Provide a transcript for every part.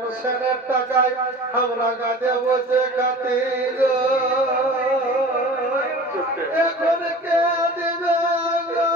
পেনশনের টাকায় আমরা গাছে বসে খাতি গো, এখন কে দিবে গো?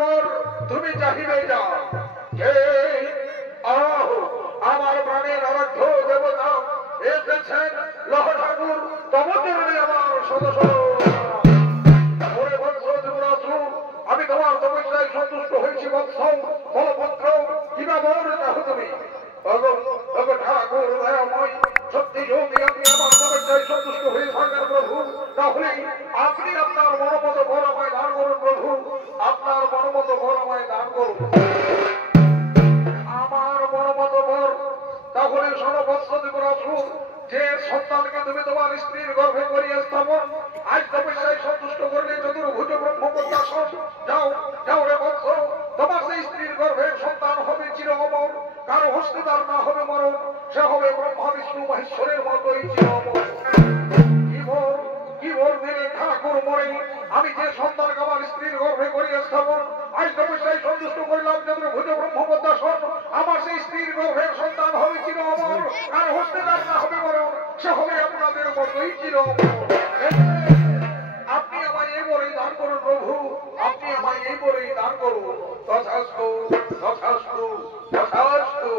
বর তুমি চাহিবে যা হে আহ আমার প্রাণের আরাধ্য দেবতা এসেছেন লহ ঠাকুর তব চরণে আমার সদস্য আমি তোমার তপস্যায় সন্তুষ্ট হয়েছি বৎস বলপত্র কিবা বর চাহ তুমি ঠাকুর দয়াময় সত্যি যদি আপনি আমার তপস্যায় সন্তুষ্ট হয়ে থাকেন প্রভু তাহলে আপনি আপনার মনোমত বর আমায় দান করুন প্রভু আপনার মনোমত বর আমায় দান করুন আমার মনোমত বর তাহলে সর্বস্ব ত্রিপুরাসুর যে সন্তানকে তুমি তোমার স্ত্রীর গর্ভে করিয়া স্থাপন আজ তপস্যায় সন্তুষ্ট করলে চতুর্ভুজ ব্রহ্মপদ্মাসন যাও যাও রে বৎস তোমার সেই স্ত্রীর গর্ভে সন্তান হবে চির অমর কারো হস্তে তার না হবে মরণ সে হবে ব্রহ্মা বিষ্ণু মহেশ্বরের মতোই চির অমর কি বর দিলে ঠাকুর মরে আমি যে সন্তানকে আমার স্ত্রীর গর্ভে করিয়া স্থাপন আজ তপস্যায় সন্তুষ্ট করলাম চতুর্ভুজ ব্রহ্মপদ্মাসন আমার সেই স্ত্রীর গর্ভের সন্তান হবে চির অমর কারো হস্তে তার না হবে মরণ সে হবে আপনাদের মতোই চির অমর আপনি আমায় এই বলেই দান করুন প্রভু আপনি আমায় এই বলেই দান করুন তথাস্তু তথাস্তু তথাস্তু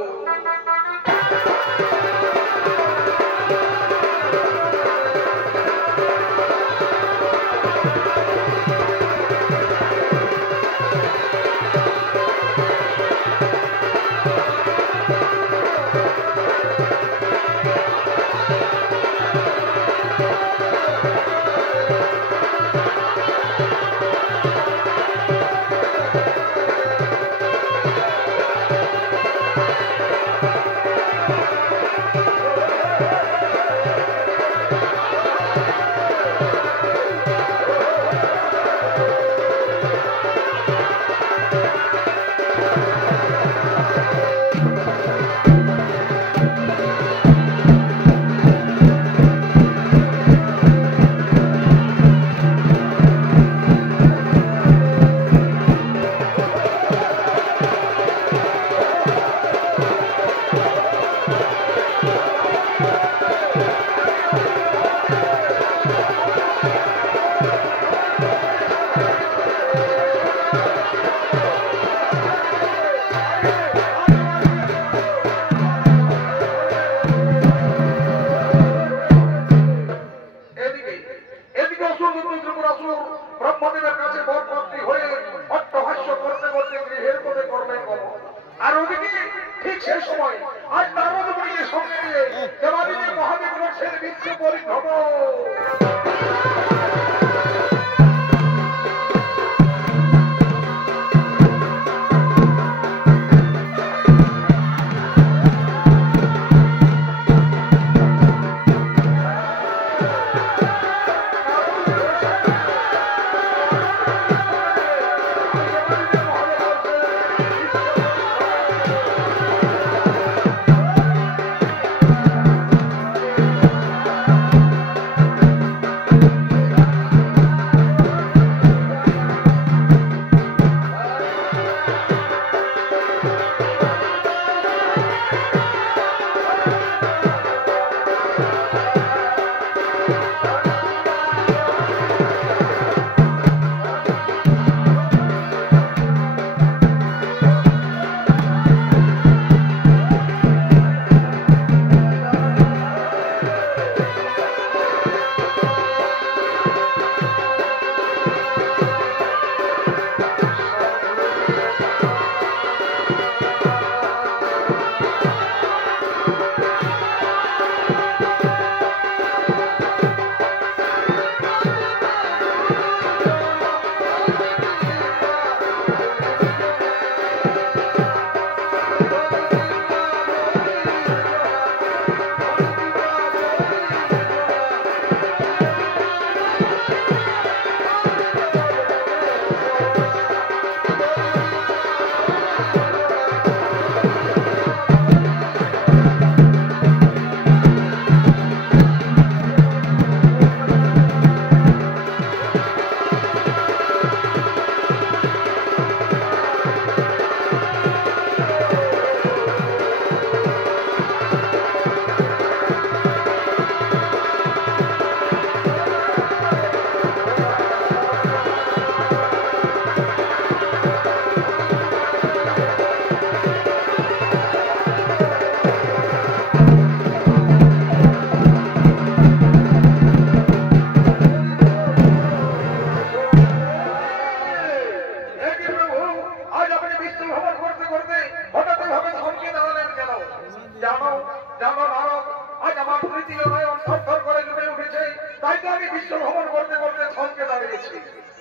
জানো নারদ, আজ আমার তৃতীয় নয়ন থরথর করে জুড়ে উঠেছে, তাই তো আমি বিশ্ব ভ্রমণ করতে করতে থমকে দাঁড়িয়েছি।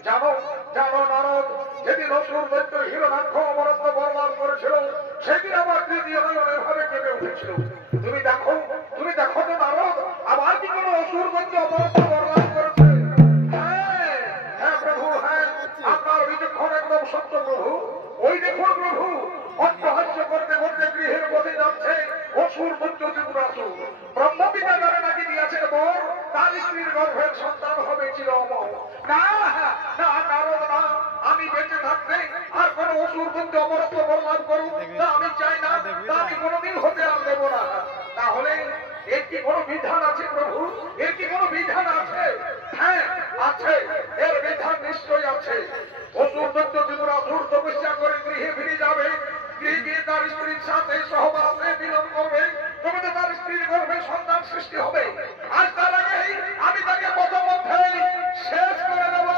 জানো জানো নারদ, যেদিন অসুর দৈত্য হিরণাক্ষ অমরত্ব বরবাদ করেছিল, সেদিন আমার তৃতীয় নয়ন এভাবে কেঁপে উঠেছিল। তুমি দেখো তো নারদ, আবার কি কোনো অসুর দৈত্য অমরত্ব বরবাদ করেছে? হ্যাঁ প্রভু, হ্যাঁ, আপনার বিচক্ষণ একদম সত্য প্রভু। ওই দেখুন প্রভু, অট্টহাস্য করতে করতে গৃহের পথে যাচ্ছে অসুর দৈত্য ত্রিপুরাসুর। ব্রহ্মপিতা যারা নাকি দিয়েছেন বর, তার স্ত্রীর গর্ভের সন্তান হবে চির অমর। না না নারদ না, আমি বেঁচে থাকতে আর কোন অসুর দৈত্য অমরত্ব বরবাদ করুক তা আমি চাই না, তা আমি কোনোদিন হতে আর দেব না। তাহলে এর কি কোনো বিধান আছে প্রভু? এর কি কোনো বিধান আছে? হ্যাঁ আছে, এর বিধান নিশ্চয়ই আছে। অসুর দৈত্য ত্রিপুরাসুর তপস্যা করে গৃহে ফিরে যাবে, গৃহে গিয়ে তার স্ত্রীর সাথে সহবাসে মিলন করবে, তবে তো তার স্ত্রীর গর্ভে সন্তান সৃষ্টি হবে। আজ তার আগেই আমি তাকে পথমধ্যেই শেষ করে দেব।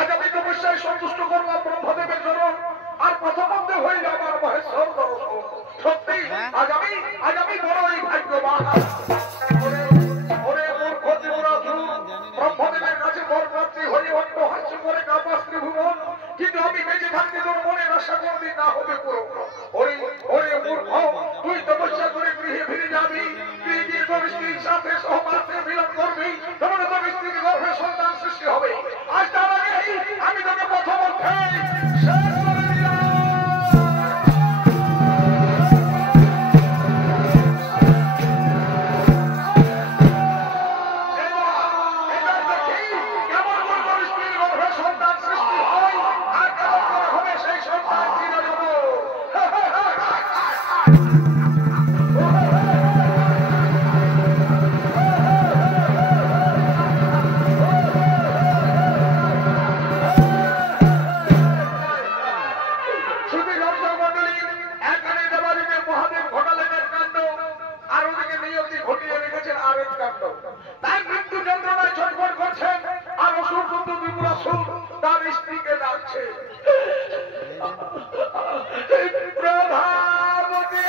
আজ আমি তপস্যায় সন্তুষ্ট করলাম ব্রহ্মদেবের জন্য, আর প্রথমে হইল আমার মহেশ্বর দর্শন। সত্যি আজ আমি বড়ই ভাগ্যবান। মূর্খ ত্রিপুরাসুর ব্রহ্মদেবের কাছে বরপ্রাপ্তি হয়ে অট্টহাস্য করে কাঁপাস ত্রিভুবন, কিন্তু আমি বেঁচে থাকতে তোর মনের আশা কোনদিন না হবে পূরণ। ওরে মূর্খ, তুই তপস্যা করে গৃহে ফিরে যাবি, গৃহে গিয়ে তোর স্ত্রীর সাথে সহবাসে মিলন করবি, তখন তোর স্ত্রীর গর্ভে সন্তান সৃষ্টি হবে। আজ তার আগেই আমি তোকে প্রথমধ্যেই শেষ করে দিলাম। তার মৃত্যু যন্ত্রণায় ছটফট করছেন, আর অসুর দৈত্য ত্রিপুরাসুর তার স্ত্রীকে ডাকছে, প্রভাবতী।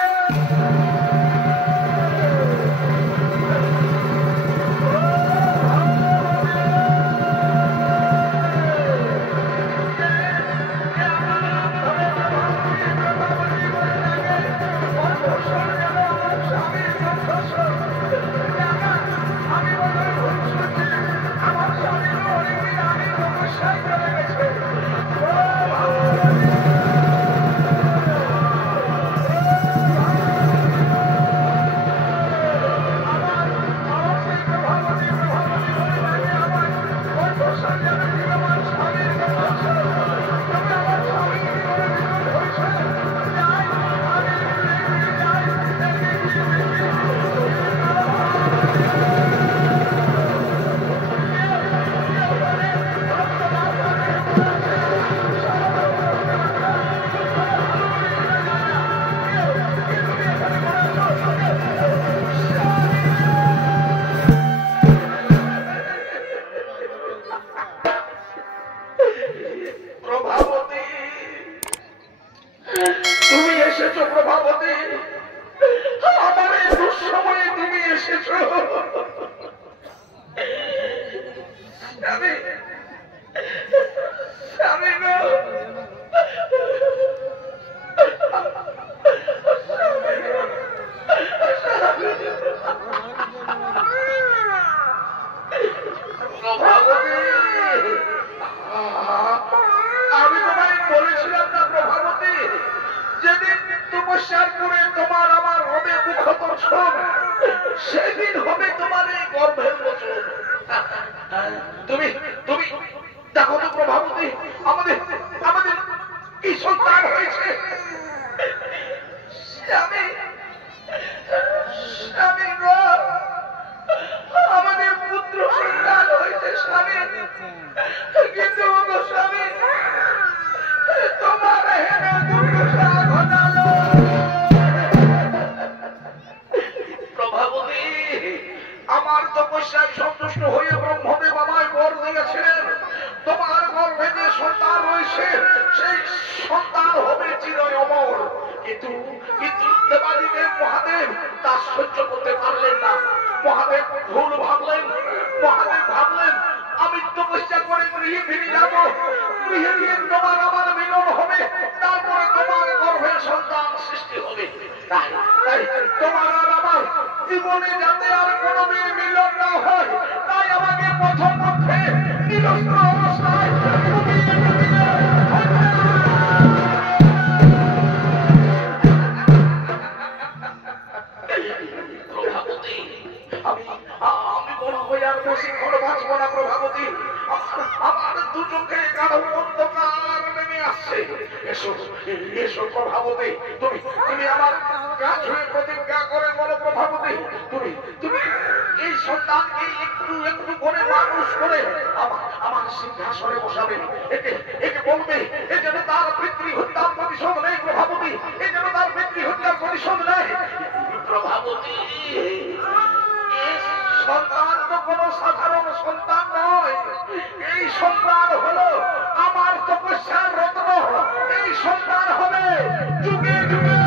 প্রভাবতী তপস্যার করে তোমার আমার হবে মুখদর্শন, সেদিন হবে তোমার এই গর্ভের বচন। তুমি তুমি দেখো তো প্রভাবতী, আমাদের আমাদের কি সন্তান হয়েছে। স্বামী স্বামী গো, আমাদের পুত্র সন্তান হয়েছে স্বামী, কিন্তু স্বামী তোমার হেনে দুর্দশা ঘটালো। প্রভাবতী, আমার তপস্যায় সন্তুষ্ট হয়ে ব্রহ্মদেব আমায় বর দিয়েছিলেন, তোমার গর্ভে যে সন্তান রয়েছে সেই সন্তান হবে চিরই অমর। কিন্তু কিন্তু দেবাদিদেব মহাদেব তা সহ্য করতে পারলেন না। মহাদেব ভুল ভাবলেন, মহাদেব ভাবলেন আমি তপস্যা করে গৃহে ফিরে যাব, গৃহে গিয়ে তোমার আমার মিলন হবে, তারপরে তোমার গর্ভে সন্তান সৃষ্টি হবে। তাই তাই তোমার আর আমার জীবনে যাতে আর কোনো মিলন না হয়, তাই আমাকে প্রথম মধ্যে নিরস্ত্র অবস্থায় প্রভাবতী, আমি মনে হয় আর বেশিক্ষণ বাঁচবো না প্রভাবতী। আমার দু চোখে গাঢ় অন্ধকার নেমে আসছে। এসো এসো প্রভাবতী, তুমি তুমি আমার কাজ হয়ে প্রতিজ্ঞা করে বলো প্রভাবতী, তুমি তুমি এই সন্তানকে একটু একটু করে মানুষ করে আমার সিংহাসনে বসাবে। একে একে বলবে এ যেন তার পিতৃ হত্যার প্রতিশোধ নেই প্রভাবতী, এ যেন তার পিতৃ হত্যার প্রতিশোধ নেই প্রভাবতী। সন্তান তো কোনো সাধারণ সন্তান নয়, এই সন্তান হলো আমার তপস্যার রত্ন, এই সন্তান হবে যুগে যুগে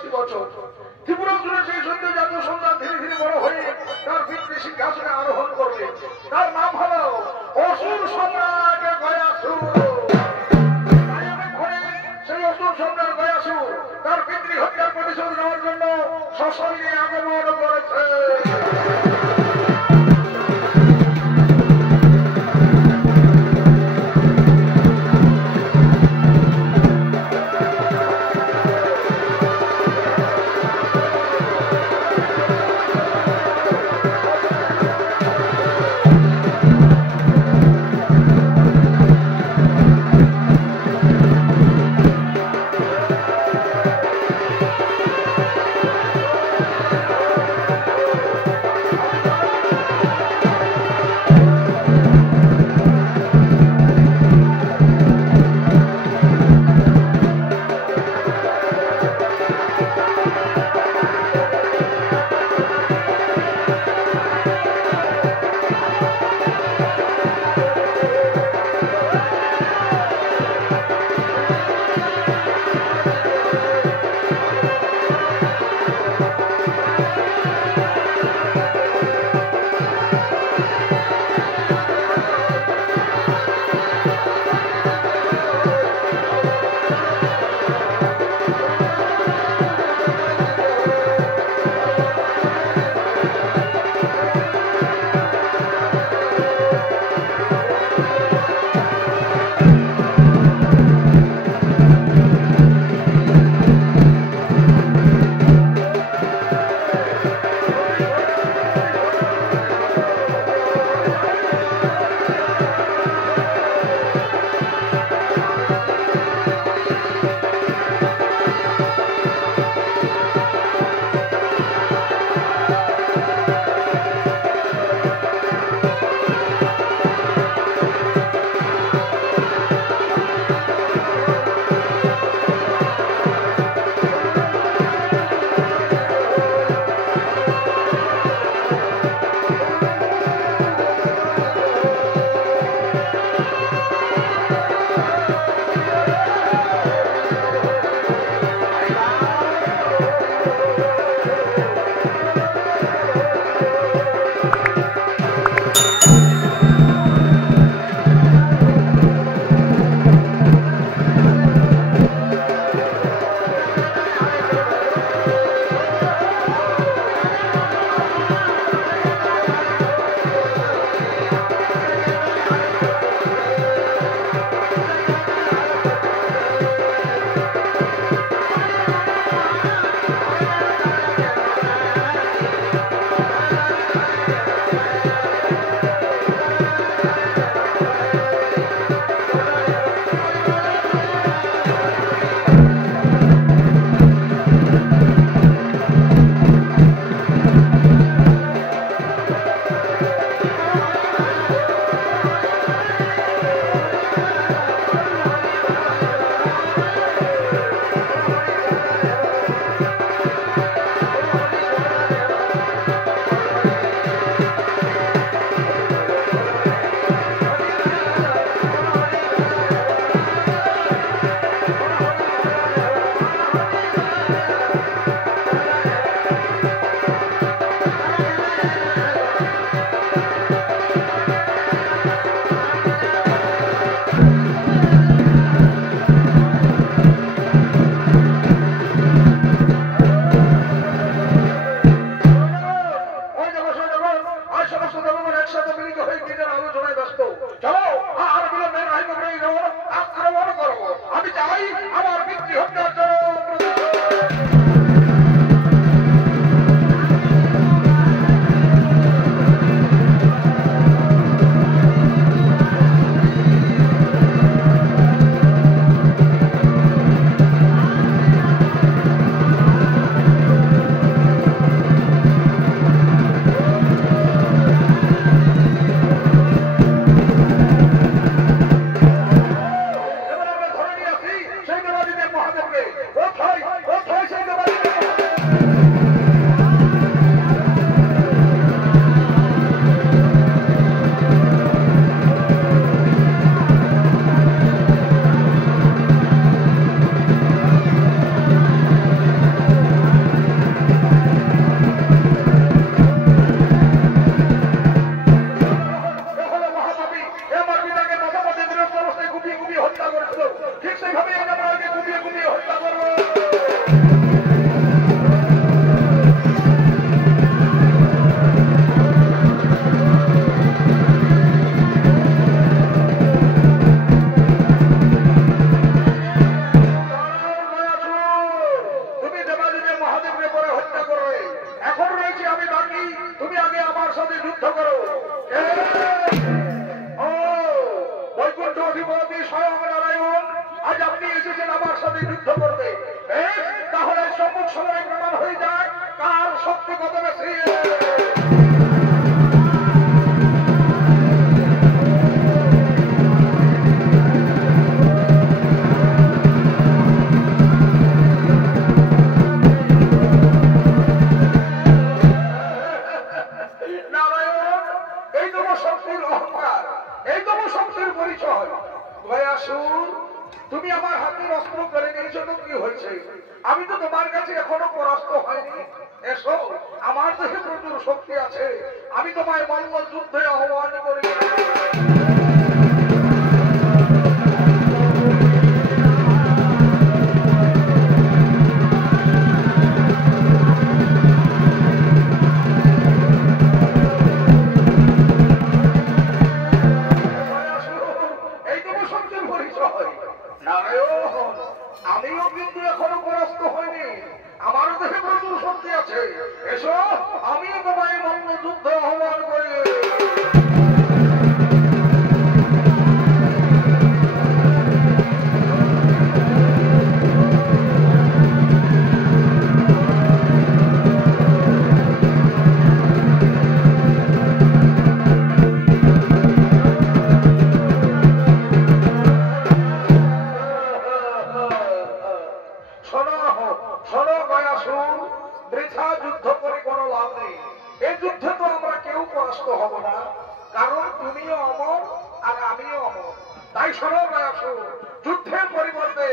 40টি বছর। ত্রিপুরা জুড়ে সেই সত্য জাতীয় সন্তান ধীরে ধীরে বড় হয়ে তার পিতৃ সিংহাসনে আরোহণ করবে। তার নাম হলো অসুর সম্রাট গয়াসুর। সেই অসুর সম্রাট গয়াসুর তার পিতৃ হত্যার প্রতিশোধ নেওয়ার জন্য সশরীরে আগমন করেছে। শক্তির অহংকার, এই তম শক্তির পরিচয়। গয়াসুর, তুমি আমার হাতের অস্ত্র করে নিয়েছো তো কি হয়েছে? আমি তো তোমার কাছে এখনো পরাস্ত হয়নি। এসো, আমার দেহে প্রচুর শক্তি আছে, আমি তোমায় মঙ্গল যুদ্ধে আহ্বান করি। আমিও কিন্তু এখনো পরাস্ত হয়নি, আমারও দেহে প্রচুর শক্তি আছে। এসো, আমিও তোমায় মঙ্গল যুদ্ধ আহ্বান করি। বৃথা যুদ্ধ করে কোনো লাভ নেই। এই যুদ্ধে তো আমরা কেউ পরাস্ত হব না, কারণ তুমিও অমর আর আমিও অমর। তাই শোনো গয়াসুর, যুদ্ধের পরিবর্তে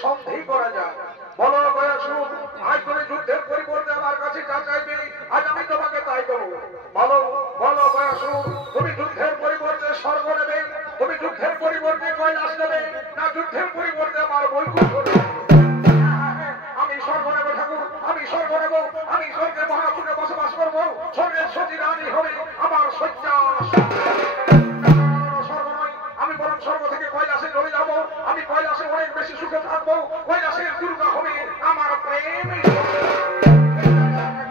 সন্ধি করা যায়। বলো গয়াসুর, আজ তুমি যুদ্ধের পরিবর্তে আমার কাছে যা চাইবে, আজ আমি তোমাকে তাই দেবো। বলো বলো গয়াসুর, তুমি যুদ্ধের পরিবর্তে স্বর্গ নেবে, তুমি যুদ্ধের পরিবর্তে কৈলাস নেবে, না যুদ্ধের পরিবর্তে আমার বৈকুণ্ঠ নেবে? আমি স্বর্গ নেব ঠাকুর, আমি স্বর্গ নেব, আমি স্বর্গের মহাপুরে বসবাস করবো, স্বর্গের সতী রানী হবে আমার শয্যা। স্বর্গ নয়, আমি বরং স্বর্গ থেকে কৈলাসে চলে যাব, আমি কৈলাসে অনেক বেশি সুখে থাকবো, কৈলাসের দুর্গা হবে আমার প্রেম।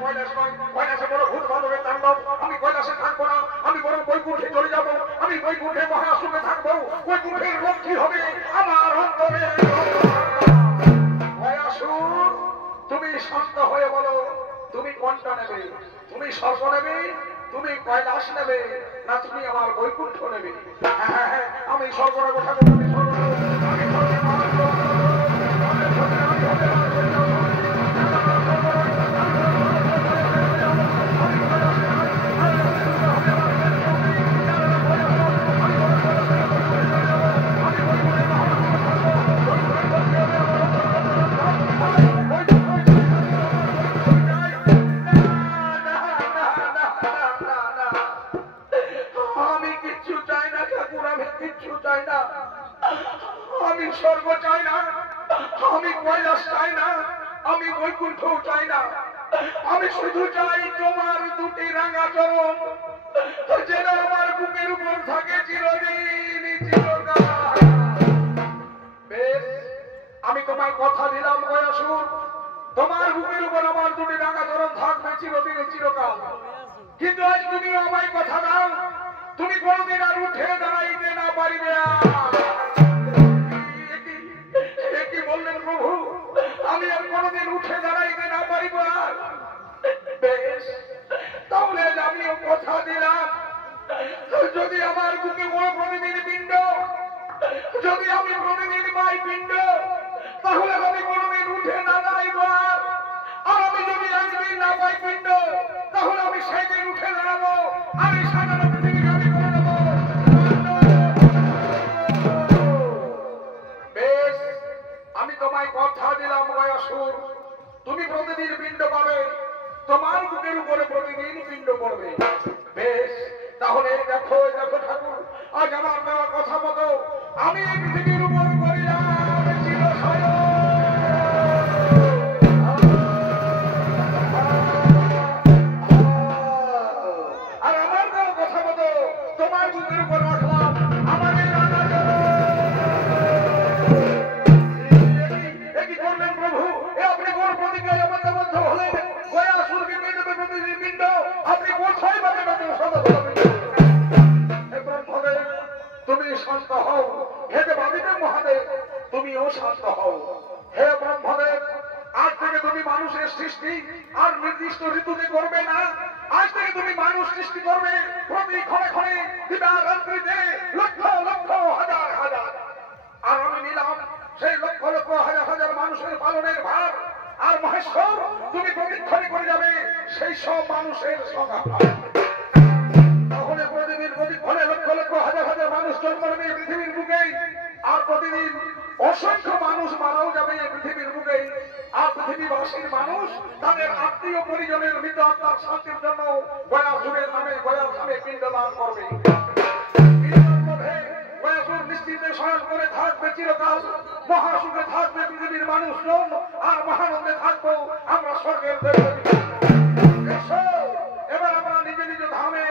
কৈলাস নয়, কৈলাসে বড় ভূত বান্ধবের তাণ্ডব, আমি কৈলাসে থাকবো না, আমি বরং বৈকুণ্ঠে চলে যাব, আমি বৈকুণ্ঠে মহাসুখে থাকবো, বৈকুণ্ঠের লক্ষ্মী হবে আমার অন্তরে। তুমি শান্ত হয়ে বলো, তুমি কোনটা নেবে? তুমি স্বর্গ নেবে, তুমি কৈলাস নেবে, না তুমি আমার বৈকুণ্ঠ নেবে? হ্যাঁ হ্যাঁ, আমি স্বর্গ নেব ঠাকুর, আমি স্বর্গ নেব, আমি স্বর্গ চাই না, আমি কৈলাস চাই না, আমি বৈকুণ্ঠ চাই না, আমি শুধু চাই তোমার দুটি রাঙা চরণ যেন আমার বুকের উপর থাকে চিরদিন চিরকাল। বেশ, আমি তোমায় কথা দিলাম গয়াসুর, তোমার বুকের উপর আমার দুটি রাঙা চরণ থাকবে চিরদিন চিরকাল। কিন্তু আজ তুমি আমায় কথা দাও, তুমি কোনদিন আর উঠে দাঁড়াইতে না পারিবে। বললেন প্রভু, আমি আর কোনদিন উঠে দাঁড়াইতে না পারিব। বেশ, তাহলে আমিও কথা দিলাম, যদি আমার বুকে বড় প্রতিদিন পিণ্ড, যদি আমি প্রতিদিন পাই পিণ্ড, তাহলে আমি কোনদিন উঠে না দাঁড়াইব। আর আমি যদি একদিন না পাই পিণ্ড, তাহলে আমি সেদিন উঠে দাঁড়াবো, আমি সাধারণ পৃথিবীকে আমি করে দেবো। আমি তোমায় কথা দিলাম গয়াসুর, তুমি প্রতিদিন পিণ্ড পাবে, তোমার বুকের উপরে প্রতিদিন পিণ্ড পড়বে। বেশ, তাহলে দেখো দেখো ঠাকুর, আজ আমার দেওয়া কথা মতো আমি এই পৃথিবীর উপর করিলাম চিরশয়। আর আমার দেওয়া কথা মতো তোমার বুকের উপর রাখলাম আমার এই রান্না। শান্ত হও হে দেবাদিদেব মহাদেব, তুমিও শান্ত হও হে ব্রহ্মদেব। আজ থেকে তুমি মানুষের সৃষ্টি আর নির্দিষ্ট ঋতুতে করবে না, আজ থেকে তুমি মানুষ সৃষ্টি করবে প্রতি ক্ষণে ক্ষণে, দিবা রাত্রিতে, লক্ষ লক্ষ হাজার হাজার। আর আমি নিলাম সেই লক্ষ লক্ষ হাজার হাজার মানুষের পালনের ভার। আর মহেশ্বর, তুমি প্রতিক্ষণে করে যাবে সেই সব মানুষের সংখ্যা। তাহলে প্রতিদিন প্রতিক্ষণ অসংখ্য মানুষ মারাও যাবে এই পৃথিবীর বুকে, আর পৃথিবীবাসীর মানুষ তাদের আত্মীয় পরিজনের মৃত আত্মার শান্তির জন্য গয়াসুরের নামে গয়াধামে পিণ্ডদান করবে। গয়াসুর নিশ্চিন্তে শয়ন করে থাকবে চিরকাল, মহাসুখে থাকবে পৃথিবীর মানুষজন, আর মহানন্দে থাকবো আমরা স্বর্গের দেবদেবী। এবার আমরা নিজ নিজ ধামে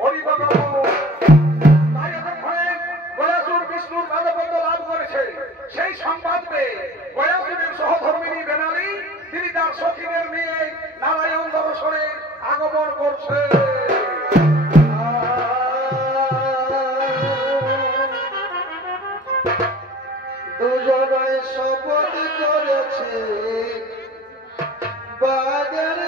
পরিভ্রমণ করব। তাই এতক্ষণে গয়াসুর বিষ্ণুর পাদপদ্ম লাভ করেছে, সেই সংবাদ পেয়ে গয়াসুরের সহধর্মিনী বেনালি তিনি তার সখীদের নিয়ে নারায়ণ দর্শনে আগমন করছে। দুজনে শপথ করেছে বাগের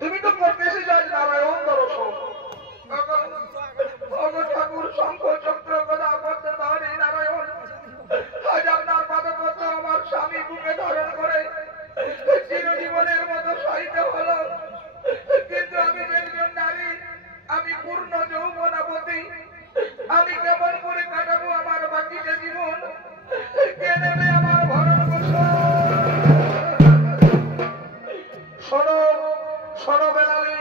তুমি তো করতে এসেছো আজ নারায়ণ দর্শন। ঠাকুর শঙ্খ চক্র গদা পদ্মধারী নারায়ণ, আজ আপনার পাদপদ্ম আমার স্বামী বুকে ধারণ করে চিরজীবনের মতো সাহিত্য হলো। কিন্তু আমি একজন নারী, আমি পূর্ণ যৌবনাবতী, আমি কেমন করে কাটাবো আমার বাকিটা জীবন? কে নেবে আমার ভরণ পোষণ? শোনো শোনো বেলালি,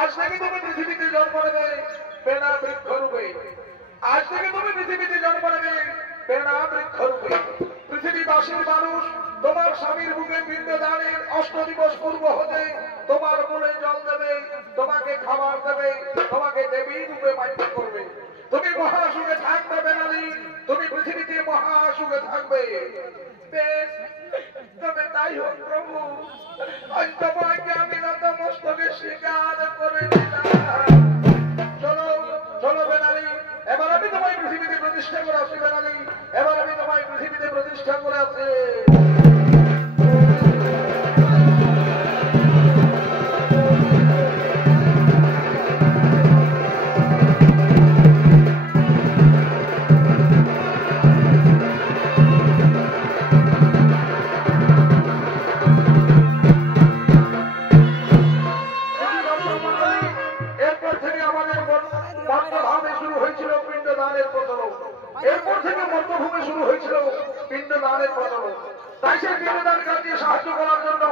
আজ থেকে তুমি পৃথিবীতে জন্ম নেবে বেনা বৃক্ষ রূপে। আজ থেকে তুমি পৃথিবীতে জন্ম নেবে বেনা বৃক্ষ রূপে। পৃথিবীবাসীর মানুষ তোমার স্বামীর বুকে পিণ্ডদানের 8 দিবস পূর্ব হতে তোমার মনে জল দেবে, তোমাকে খাবার দেবে, তোমাকে দেবী রূপে মান্য করবে। তুমি মহাসুখে থাকবে বেনালি, তুমি পৃথিবীতে মহাসুখে থাকবে। বেশ, তবে তাই হোক প্রভু, আজ তোমাকে আমি নতমস্তকে স্বীকার করে নিলাম। চলো চলো বেনালি, এবার আমি তোমায় পৃথিবীতে প্রতিষ্ঠা করে আসি। বেনালি, এবার আমি তোমায় পৃথিবীতে প্রতিষ্ঠা করে আসি। এরপর থেকে আমাদের মর্তধামে শুরু হয়েছিল পিণ্ডদানের প্রচলন। এরপর থেকে মর্তভূমে শুরু হয়েছিল পিণ্ডদানের প্রচলন। তাই সেই পিণ্ডদান কাজে সাহায্য করার জন্য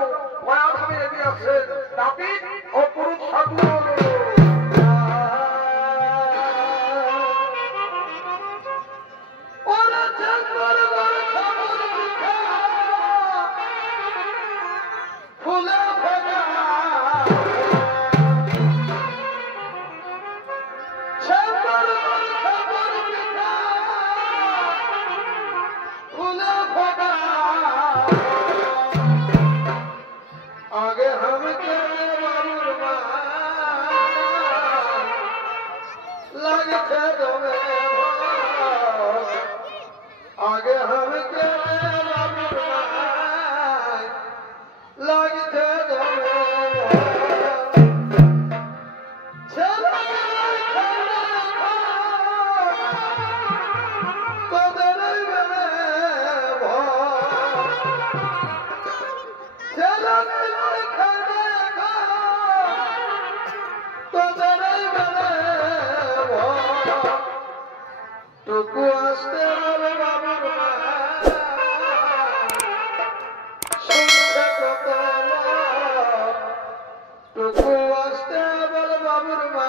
মায়াধামে এগিয়ে আসছেন নাপিত ও পুরুষ ঠাকুর। ওরা জঙ্গল ফুলে ভরা आगे हम के बाबुरमा लगते दमे आगे हम के बाबुरमा लगते दमे चलो টুকু আসতে বলে বাবুর মা শুনছে কত টুকু আসতে বলে বাবুর মা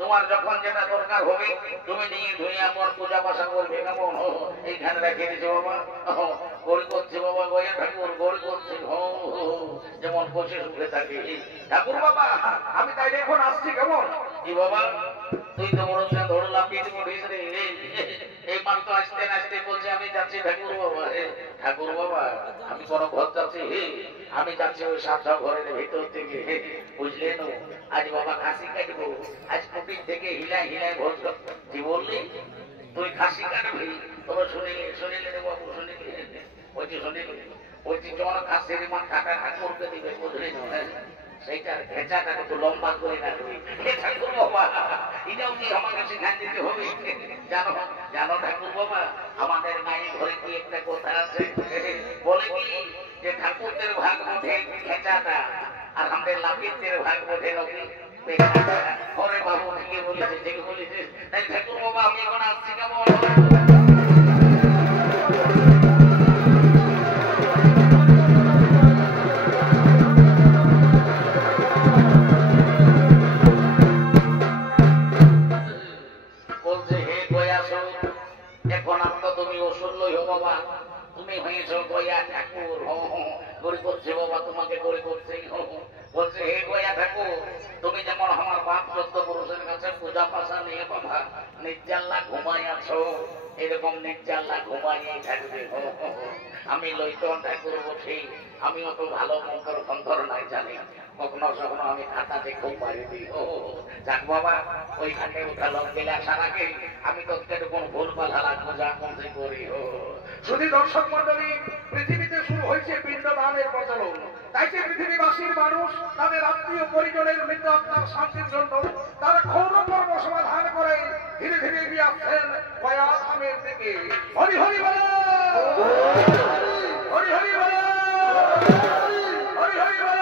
তোমার যখন যেটা দরকার হবে তুমি নিয়ে ধুয়ে আমার পূজা পাশা করবে কেমন এইখানে রেখে দিচ্ছে বাবা। গড়ি করছে বাবা, গয়া ঠাকুর গড়ি করছে যেমন বসে শুনে থাকে ঠাকুর বাবা। আমি তাই এখন আসছি কেমন কি বাবা, তুই তো বড় ধরলাম পিঠে পড়িস রে। এই মান তো আসতে আসতে বলছে আমি যাচ্ছি ঠাকুর বাবা। ঠাকুর বাবা আমি কোন ঘর যাচ্ছি, আমি যাচ্ছি ওই সাতটা ঘরের ভিতর থেকে, বুঝলেন? আজ বাবা খাসি কাটবো, আজ কুটির থেকে হিলাই হিলাই ভোজ। কি বললি তুই খাসি কাটবি? তবে শুনিলে রে বাবু, শুনিলি ওইটি শুনিলি ওইটি যখন খাসির মান কাটা ঠাকুরকে দিবে, বুঝলি না? সেইটার ভেজাটা একটু লম্বা করে রাখবি। ঠাকুর বাবা এটাও কি আমাকে শিখান দিতে হবে? জানো জানো ঠাকুর বাবা, আমাদের গায়ে ঘরে কি একটা কথা আছে, বলে কি যে ঠাকুরদের ভাগ বোধে খেচাটা আর আমাদের লাভিদের ভাগ বোধে নকি পেছাটা। ঘরে বাবু ঠিকই বলেছে, ঠিক বলেছে। তাই ঠাকুর বাবা আমি এখন আসছি কেমন। তুমি হয়েছ গয়া ঠাকুর, গড়ি করছে বাবা, তোমাকে গড়ি করছে। বলছে হে গয়া ঠাকুর, তুমি যেমন আমার বাপ চোদ্দ পুরুষের কাছে পূজা পাশা নিয়ে বাবা নির্জাল্লা ঘুমাই আছো, এরকম নির্জাল্লা ঘুমাইয়ে থাকবে। আমি লইতন ঠাকুর বসি, আমি অত ভালো মন্ত্র সন্তর নাই জানি, কখনো কখনো আমি খাতা দেখেও পারি দিই। যাক বাবা, ওইখানে উঠালো গেলে আসার আগে আমি তো কোন ভুল পালা রাখবো, যা মনে করি। শুধু দর্শক মন্ডলী, পৃথিবীতে শুরু হয়েছে পিণ্ডদানের প্রচলন। তাই যে পৃথিবীবাসীর মানুষ তাদের আত্মীয় পরিজনের মৃত আত্মার শান্তির জন্য তারা ক্ষৌর কর্ম সমাধান করে ধীরে ধীরে এগিয়ে আসছেন কয়াধামের দিকে। হরি হরি বল, হরি হরি বল, হরি হরি বল।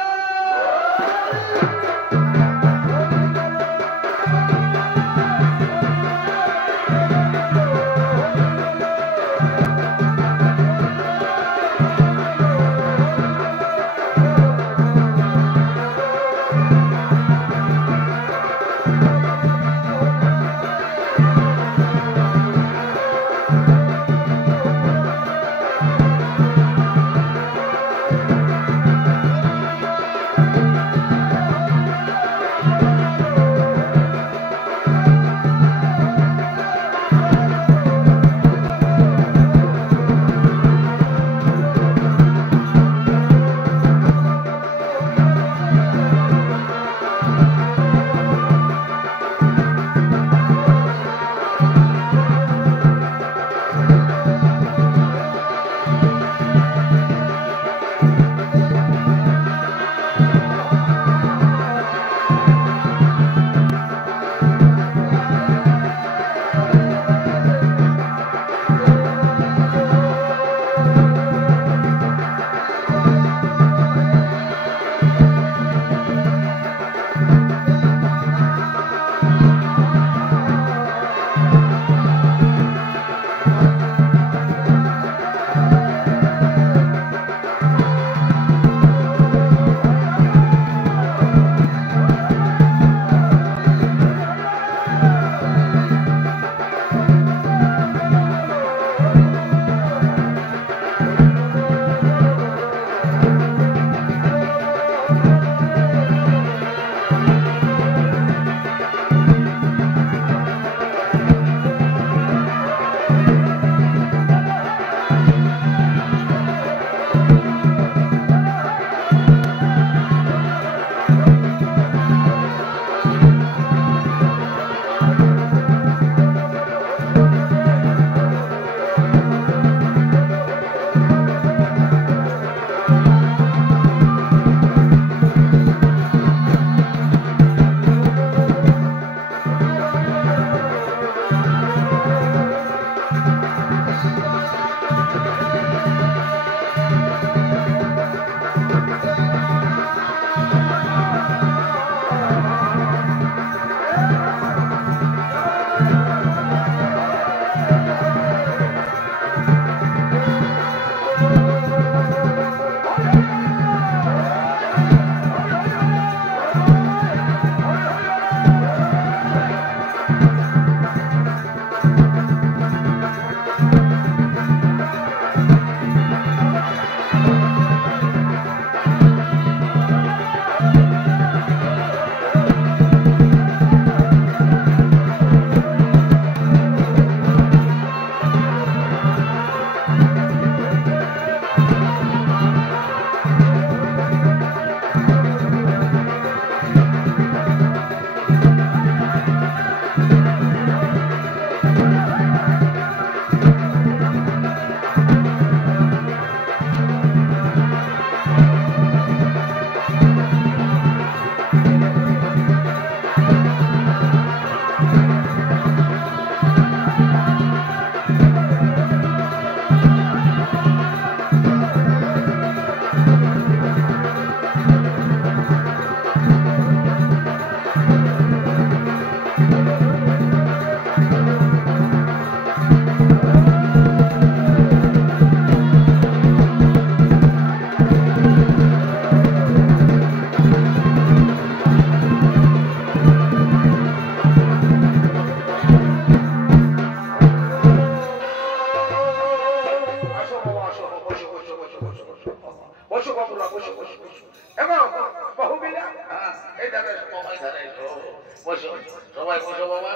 বসো সবাই বসো বাবা,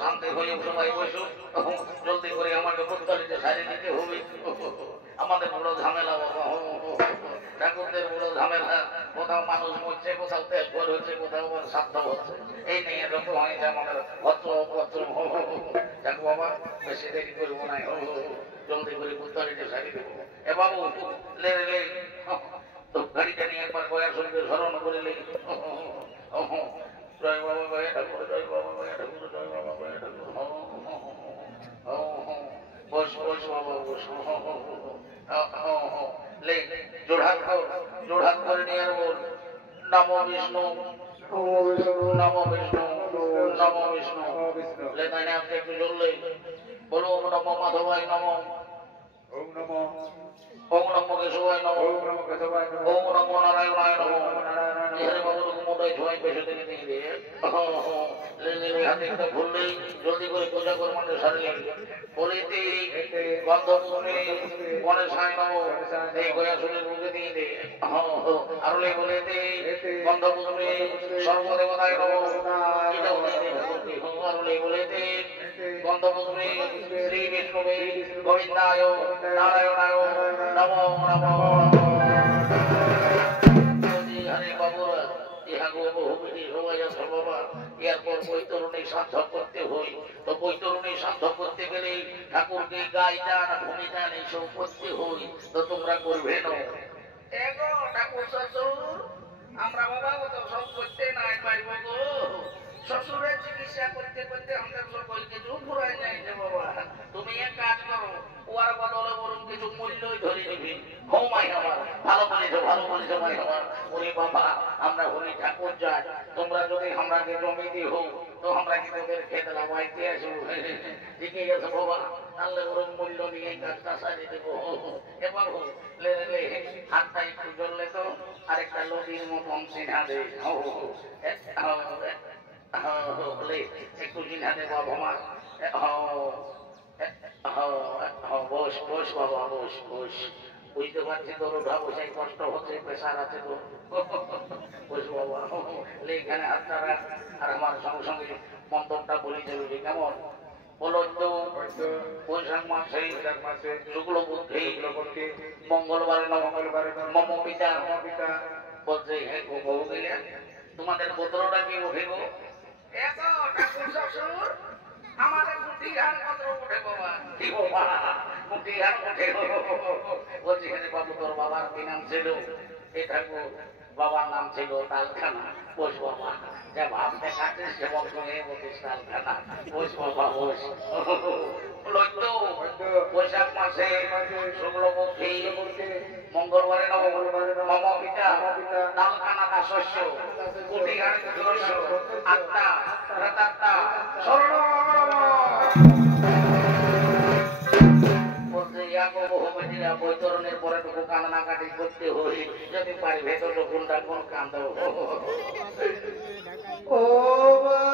শান্তি হয়ে সবাই বসো। জলদি করে আমাকে পুত্তলিতে সারিয়ে দিতে হবে, আমাদের বড় ঝামেলা বাবা, ঠাকুরদের বড় ঝামেলা। কোথাও মানুষ মরছে, কোথাও তেল ঘর হচ্ছে, কোথাও সাধ্য হচ্ছে, এই নিয়ে এরকম হয়েছে আমাদের ভদ্র অভদ্র। দেখো বাবা বেশি দেরি করবো না, জলদি করে পুত্তলিতে সারিয়ে দেবো। এ বাবু লে লে তো গাড়িটা নিয়ে একবার গয়া শুনবে স্মরণ করে লে জয় বাবা গয়া ঠাকুর জয় বাবা গয়া ঠাকুর জয় বাবা গয়া ঠাকুর বস বস বাবা বস লে জোড়হাত করে নিয়ে বল নমো বিষ্ণু নমো বিষ্ণু নমো বিষ্ণু লে তাই না আপনি একটু চললে বলো ওম নমো মাধবায় নমো ওম নমো ওম নমো কেশবায় নমো ওম নমো কেশবায় নমো ওম নমো নারায়ণায় নমো নারায়ণ এখানে বাবুর মোটাই ছোঁয়াই পেছনে থেকে দিয়ে দিয়ে হাতে একটা ভুললেই জলদি করে পূজা করে মানুষ সারলে বলিতে গন্ধপুরে মনে সাই নমো এই গয়া সুরের মুখে দিয়ে দে আরলে বলিতে গন্ধপুরে সর্বদেবতায় নমো আরলে বলিতে গন্ধপুরে শ্রী বিষ্ণুবে গোবিন্দায় নারায়ণায় নমো নমো হরে বাবুরা ইহাগো বহুবিধি সবাই আছে বাবা এরপর বৈতরণী সার্থক করতে হই তো বৈতরণী সার্থক করতে গেলে ঠাকুরকে গাই দান ভূমি দান এইসব করতে হই তো তোমরা করবে না এগো ঠাকুর শ্বশুর আমরা বাবা তো সব করতে নাই পারব গো শ্বশুরের চিকিৎসা করতে করতে আমাদের সকলকে চুপ ফুরাই যায় যে বাবা তুমি এক কাজ করো ওয়ার বদলে বরং কিছু মূল্যই ধরে নিবি মাই আমার ভালো বলেছো মাই আমার ওরে বাবা আমরা হরি ঠাকুর যাই তোমরা যদি আমরাকে জমি দিও তো আমরা কি তোদের খেতে লাগাইতে আসবো ঠিকই আছে বাবা তাহলে ওরকম মূল্য নিয়ে কাজটা সারিয়ে দেবো এবার লে লে হাতটা একটু জ্বললে তো আরেকটা নদীর মতন চিহ্না দে একটু চিহ্না দে বাবা মা বস বস বাবা বস বস বুঝতে পারছি তোর ওঠা বসাই কষ্ট হচ্ছে প্রেশার আছে তো বস বাবা এখানে হাতটা রাখ আর আমার সঙ্গে সঙ্গে মন্তব্যটা বলে চলবে কেমন বলো তো বৈশাখ মাসে শুক্লপক্ষে মঙ্গলবারে মম পিতা বলছে হ্যাঁ গো বউ গেলে তোমাদের গোত্রটা কি ওঠে গো ঠাকুর শ্বশুর আমাদের কুটিহার গোত্র ওঠে বাবা কি বাবা কুটিহার ওঠে বলছি এখানে বাবু তোর বাবার কি নাম ছিল এ ঠাকুর বাবার নাম ছিল তালখানা বস বাবা যা ভাব দেখাচ্ছে সে বলতো এ বলিস তালখানা বস বাবা বস বৈশাখ মাসে শুক্লপক্ষে মঙ্গলবারে মম পিতা তালখানা না শস্য কুটিহার শস্য আত্মা রাতাত্মা শরণ বৈতরণের পরে টুকু কান্না কাটি করতে হই যদি পারি ভেতর কোনটা কোন কান্দ ও বাবা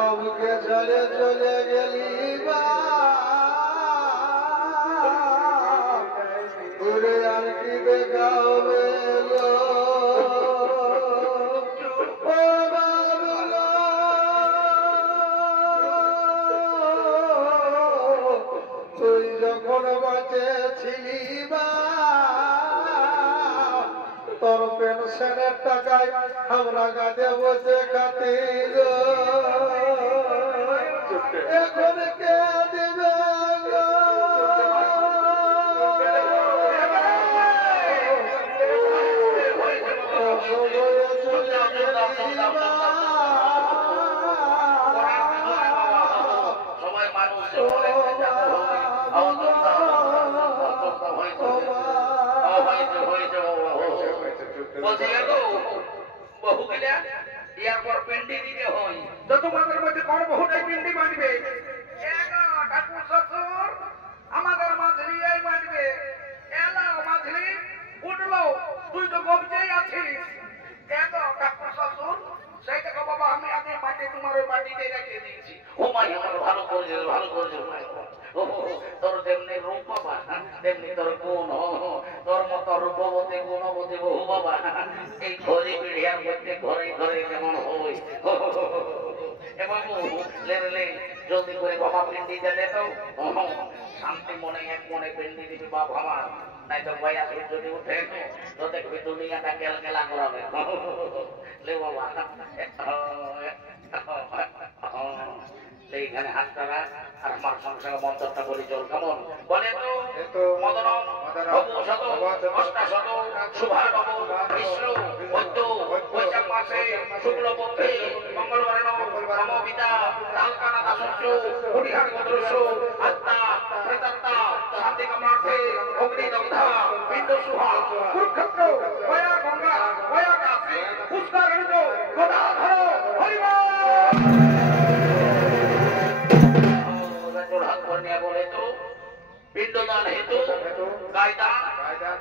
আমাকে ছেড়ে চলে গেলি ঘুরে আর কি দেখা হবে তুই যখন বাঁচে ছিলি তোর পেনশনের টাকায় আমরা গাছে বসে খাতি এখন কে দেবে সবাই মানুষ এরপর পিন্ডি দিতে হয় তো তোমাদের মধ্যে কোন বহুটাই পিন্ডি মানবে ঠাকুর শ্বশুর আমাদের মাঝলি এই মানবে এলো মাঝলি উঠলো তুই তো গবজেই আছিস এত ঠাকুর শ্বশুর সেই দেখো বাবা আমি আগে মাটি তোমার ওই মাটিতে রেখে দিয়েছি ও মাই আমার ভালো করেছে তোর যেমনি রূপ বাবা তেমনি তোর গুণ তোর মতো রূপবতী গুণবতী বহু বাবা এই ঘরে পিড়িয়ার মধ্যে ঘরে ঘরে যেমন হই এবং লে জলদি করে বাবা পিন্ডি দিলে তো শান্তি মনে এক মনে পিন্ডি দিবি বাবা আমার নাই তো ভাই আসলে যদি উঠে তো দেখবি দুনিয়াটা গেল গেলা করাবে লে বাবা এইখানে হাতটা রাখ আর আমার সঙ্গে সঙ্গে মন্ত্রটা বলি চল কেমন বলে তো মদনম ভবশত অষ্টাশত শুভানব বিষ্ণু বৈদ্য বৈশাখ মাসে শুক্লপক্ষে মঙ্গলবারে নম পিতা তালকানা দাসস্য পরিহার গোত্রস্য আত্মা প্রেতাত্মা শান্তি কামার্থে অগ্নিদগ্ধা পিণ্ড শুভা কুরুক্ষেত্র গয়া গঙ্গা গয়া কাশী পুষ্করিণী গদাধর হরিবল বলে তো পিণ্ডদান হেতু গায়দান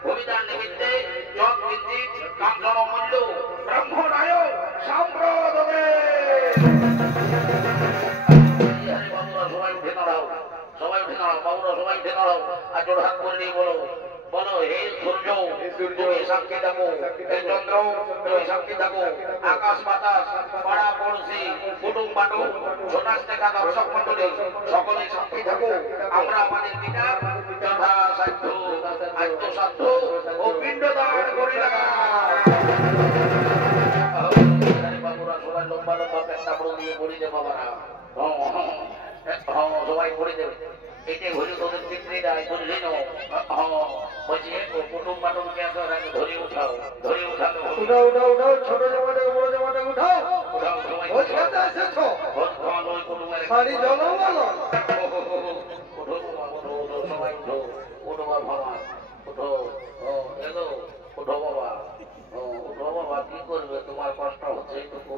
ভূমিদান নিমিত্তে যজ্ঞ বিদ্যুৎ কাঞ্চন মূল্য ব্রহ্মনায় সাম্প্রদায়ে সবাই উঠে দাঁড়াও বাবুরা সবাই উঠে দাঁড়াও আর জোর হাত করে নিয়ে বলো বলো হে সূর্য তুমি সাক্ষী থাকো হে চন্দ্র তুমি সাক্ষী থাকো আকাশ বাতাস পাড়া পড়শি কুটুম বাটু ছোটাস দেখা দর্শক মন্ডলী সকলে সাক্ষী থাকো আমরা আমাদের বিচার যথা সাধ্য আত্মসাধ্য ও পিণ্ডদান করিলাম। বাবুরা সবাই লম্বা লম্বা পেটটা বড় দিয়ে বলি দে বাবারা সবাই করে দেবে এতে ঘুরে তোদের পিতৃ দেয় বুঝলি না বলছি কুটুম বাটুমকে ধরে উঠাও উঠাও ছোট জামাটাকে বড় জামাটাকে উঠাও সবাই ওই সাথে এসেছো শাড়ি জলো বলো সবাই উঠো বাবা উঠো উঠো বাবা কি করবে তোমার কষ্ট হচ্ছে এইটুকু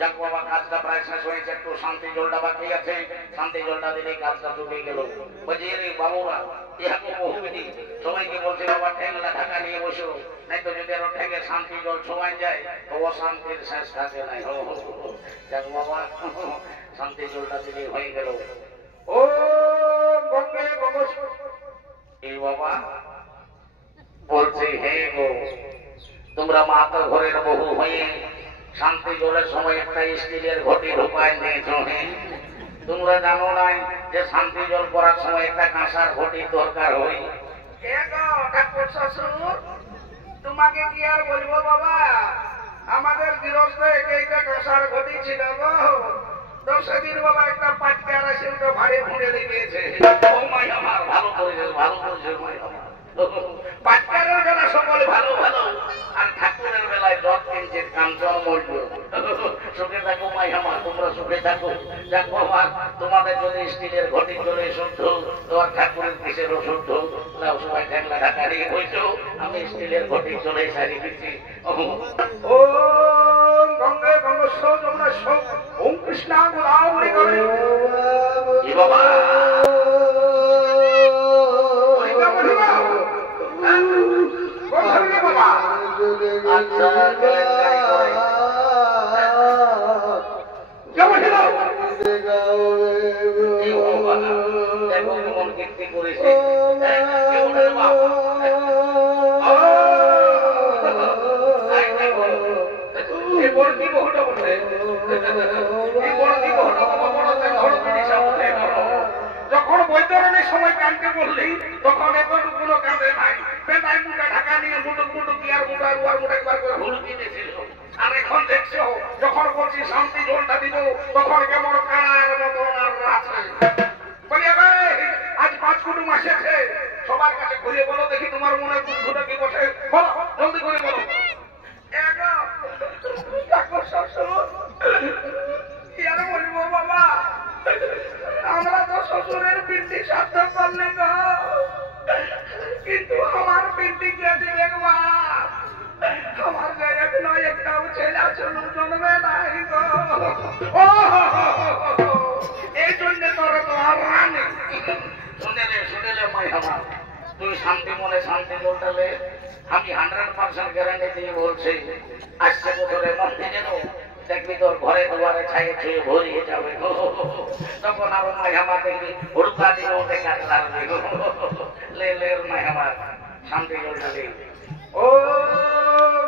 যাক বাবা কাজটা প্রায় শেষ হয়েছে একটু শান্তি জলটা বাকি আছে শান্তি জলটা দিলে কাজটা ডুবে গেল বলছি রে বাবুরা ইহাকে বহুবিধি সবাইকে বলছে বাবা ঠেঙ্গলা ঢাকা নিয়ে বসো নাই তো যদি আরো ঠেঙ্গে শান্তি জল সবাই যায় তো অশান্তির শেষ থাকে নাই যাক বাবা শান্তি জলটা দিলে হয়ে গেল ও গঙ্গে গঙ্গা এই বাবা বলছে হে গো তোমরা মাতা ঘরের বহু হয়ে শান্তি জলের সময় একটা স্টিলের ঘটি ঢুকায় নিয়েছ তোমরা জানো নাই যে শান্তি জল করার সময় একটা কাঁসার ঘটির দরকার হয় ঠাকুর শ্বশুর তোমাকে কি আর বলবো বাবা আমাদের গৃহস্থ এইটা কাঁসার ঘটি ছিল গো তো সেদিন বাবা একটা পাটকার আছে ওটা ভাড়ে ভুঁড়ে লেগেছে আমার ভালো করেছে মাই আমার পাটকারের বেলা সকলে ভালো আর ঠাকুরের বেলায় রথ কিনছে কাঞ্চন মূল্য সুখে থাকো মাই আমার তোমরা সুখে থাকো যাক বাবা তোমাদের যদি স্টিলের ঘটি চলে শুদ্ধ তোমার ঠাকুরের কিসেরও শুদ্ধ নাও সবাই ঠেংলা ঢাকা নিয়ে বইছো আমি স্টিলের ঘটি চলে সারি দিচ্ছি ও গঙ্গে গঙ্গেশ্বর যমুনেশ্বর ওম কৃষ্ণা গোদাবরী করে বাবা আচ্ছা কেমন কীর্তি করেছে যখন বৈতরণের সময় কানতে বললি তখন এতটুকুনো কাঁদে নাই বেটাই মুখে ঢাকা নিয়ে মুটুক কি আর মুটা রুয়ার মুটা একবার করে ভুল কিনেছিল আর এখন দেখছো যখন বলছি শান্তি জলটা দিব তখন কেমন কানার মতন আর আছে বলি আজ 5 কুটুম আসেছে সবার কাছে ঘুরে বলো দেখি তোমার মনে দুঃখটা কি বসে বলো জলদি করে বলো ঠাকুর শ্বশুর কি আর বলবো বাবা আমরা তো শ্বশুরের পিন্ডি সাধ্য করলে গো কিন্তু আমার পিন্ডি কে দিলে গো আমার জায়গা নয় একটাও ছেলে চলু জন্মে নাই গো এই জন্য তোর তো আর রানি শুনেলে মাই আমার তুই শান্তি মনে শান্তি জলটালে আমি 100% গ্যারান্টি দিয়ে বলছি আসছে বছরে মন্দিরে দেখবি তোর ঘরে দুয়ারে ছায়ে ছুঁয়ে ভরিয়ে যাবে তখন আরো মাই আমার দেখবি হুড়কা দিয়ে ওঠে কাজ লাগবে লে মাই আমার শান্তি জলটালে ও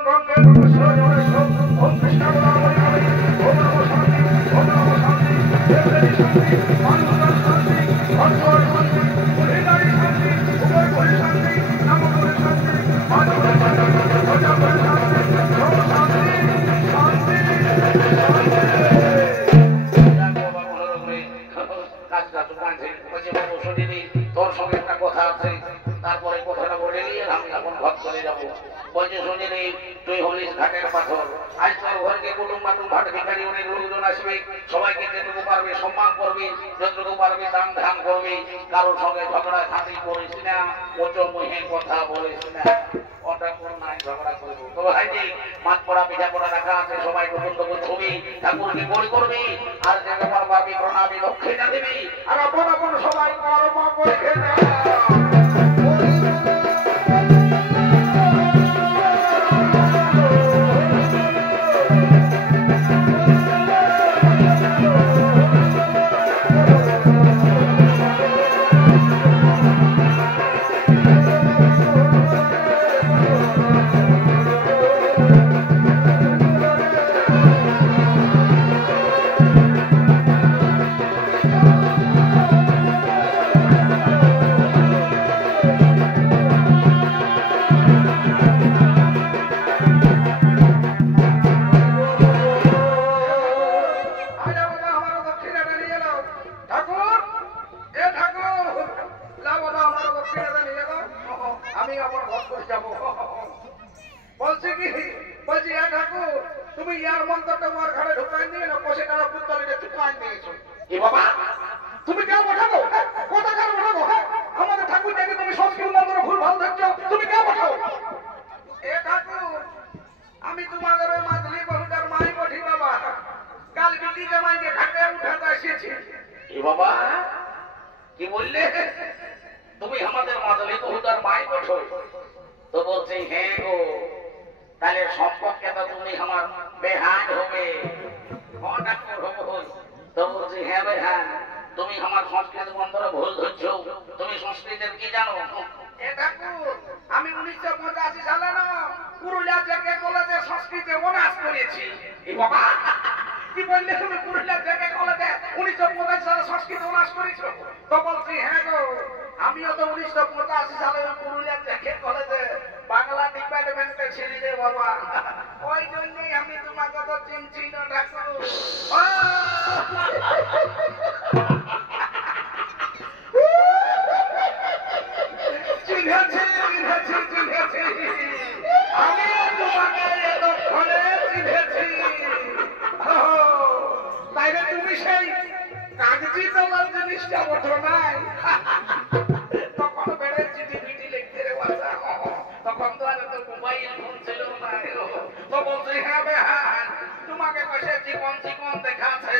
গঙ্গে গঙ্গেশ্বর যমুনেশ্বর ওম কৃষ্ণ গোদাবরী করে ওম নমো শান্তি ওম নমো শান্তি দেবদেবী শান্তি মানুষের শান্তি ভক্তর শান্তি অধিকারী শান্তি উভয় করে শান্তি নাম করে শান্তি মাধবের শান্তি প্রজা করে শান্তি সব শান্তি শান্তি শান্তি ঘট করে যাবো। বলছে শুনি রে তুই হলিস ঘাটের পাথর, আজ তোর ঘরকে কুটুম বাটুম ভাট ভিখারি অনেক লোকজন আসবে, সবাইকে যেটুকু পারবে সম্মান করবি, যতটুকু পারবে দান ধ্যান করবি, কারোর সঙ্গে ঝগড়া খাতি করিস না, ওচো মুহে কথা বলিস না, ওটা কোন নাই ঝগড়া করবো। তো ভাই যে মাছ পড়া পিঠা পড়া রাখা আছে, সবাই নতুন নতুন ছবি ঠাকুরকে বলি করবি, আর যে ব্যাপার পারবি প্রণামী দক্ষিণা দিবি, আর আপন আপন সবাই কর্ম করে খেয়ে বলছি কি, বলছি ঠাকুর তুমি ইয়ার মন্ত্রটা তোমার ঘরে ঢুকাই নিয়ে না, কষে টাকা পুত্তলিতে চুকাই নিয়েছো। এ বাবা তুমি কেন পাঠাবো? কোথা কেন পাঠাবো? আমাদের ঠাকুর দেখে তুমি সংস্কৃত মন্ত্র ভুল ভাল দেখছো, তুমি কেন পাঠাও? এ ঠাকুর আমি তোমাদের ওই মাঝলি বহুটার মাই বঠি বাবা, কাল বিটি জামাইকে ঢাকে উঠাতে এসেছি। এ বাবা কি বললে? তুমি আমাদের মাঝলি বহুতার মাই বঠো? তো বলছি হ্যাঁ গো, তাহলে সম্পর্কে তো তুমি আমার বেহান হবে। তো বলছি হ্যাঁ বেহান, তুমি আমার সংস্কৃত মন্ত্র ভুল ধরছো, তুমি সংস্কৃতের কি জানো? এ ঠাকুর আমি 1985 সালে না পুরুলিয়া থেকে কলেজে সংস্কৃতে অনার্স করেছি। এ বাবা কি বললে তুমি পুরুলিয়া থেকে কলেজে 1985 সালে সংস্কৃত অনার্স করেছো? তো বলছি হ্যাঁ গো, আমিও তো 1985 সালে পুরুলিয়া থেকে কলেজে বাংলা ডিপার্টমেন্টে ছিলি রে বাবা, ওই জন্যই আমি তোমাকে তো চিনছি না ঠাকুর। চিনেছি চিনেছি চিনেছি, আমি তোমাকে এতক্ষণে চিনেছি। তাইলে তুমি সেই কাগজি তোমার জিনিসটা ওঠো নাই, তখন বেড়ে চিঠি ফিটি লিখতে রে বাচ্চা, তখন তো আর তো মোবাইল ফোন ছিল না। তো বলছি হ্যাঁ বেহান, তোমাকে কষে জীবন জীবন দেখাচ্ছে,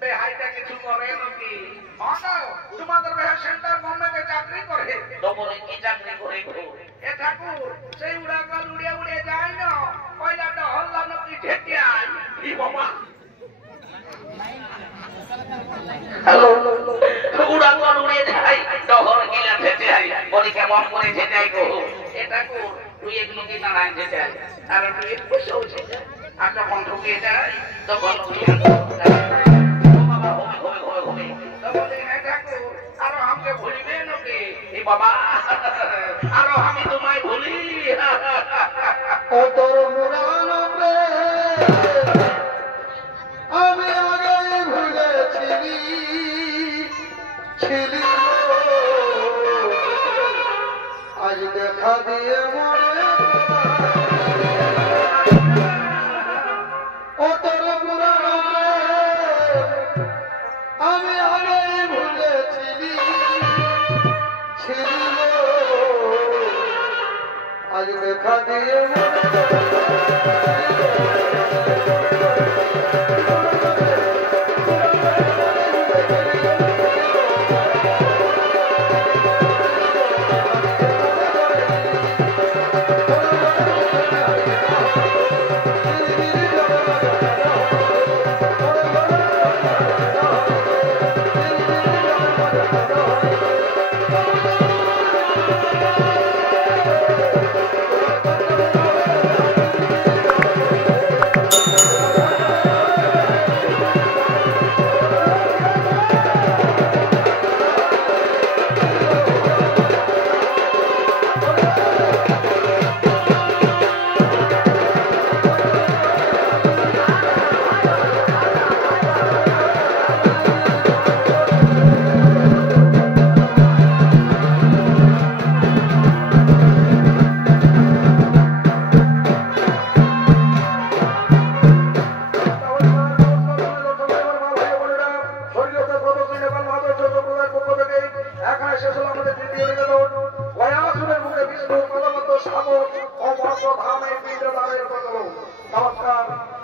বেহাইটা কিছু করে নাকি? তোমাদের বেহাই সেন্ট্রাল গভর্নমেন্টে চাকরি করে। তো বলে কি চাকরি করে গো? এ ঠাকুর সেই উড়াকাল উড়ে উড়ে যায় না, কয়লাটা হল্লা নাকি ঢেকে আয়। এ বাবা হ্যালো উড়ান উড়ে যায়, ডহর গিলা ঠেটে আই, বলি কেমন করে ঠেটে আই গো? এ ঠাকুর তুই এগুলো কি দাঁড়ায় ঠেটে আই, আর তুই বসে উঠে যায়, আর যখন ঢুকিয়ে যায় তখন তুই বাবা হবে হবে হবে হবে। তো বলি হ্যাঁ ঠাকুর আরো আমাকে ভুলিবে নাকি? এ বাবা আরো আমি তোমায় ভুলি। ও তোর মুরানো আমি আগে ভুলেছিলি ছিলি, আজ দেখা দিয়ে মরে। ও তোর পুরানো আমি আগে ভুলেছিলি ছিলি, আজ দেখা দিয়ে সাগর ও মন্ত্র ধামে বিদ্যালয়ের বদল। নমস্কার।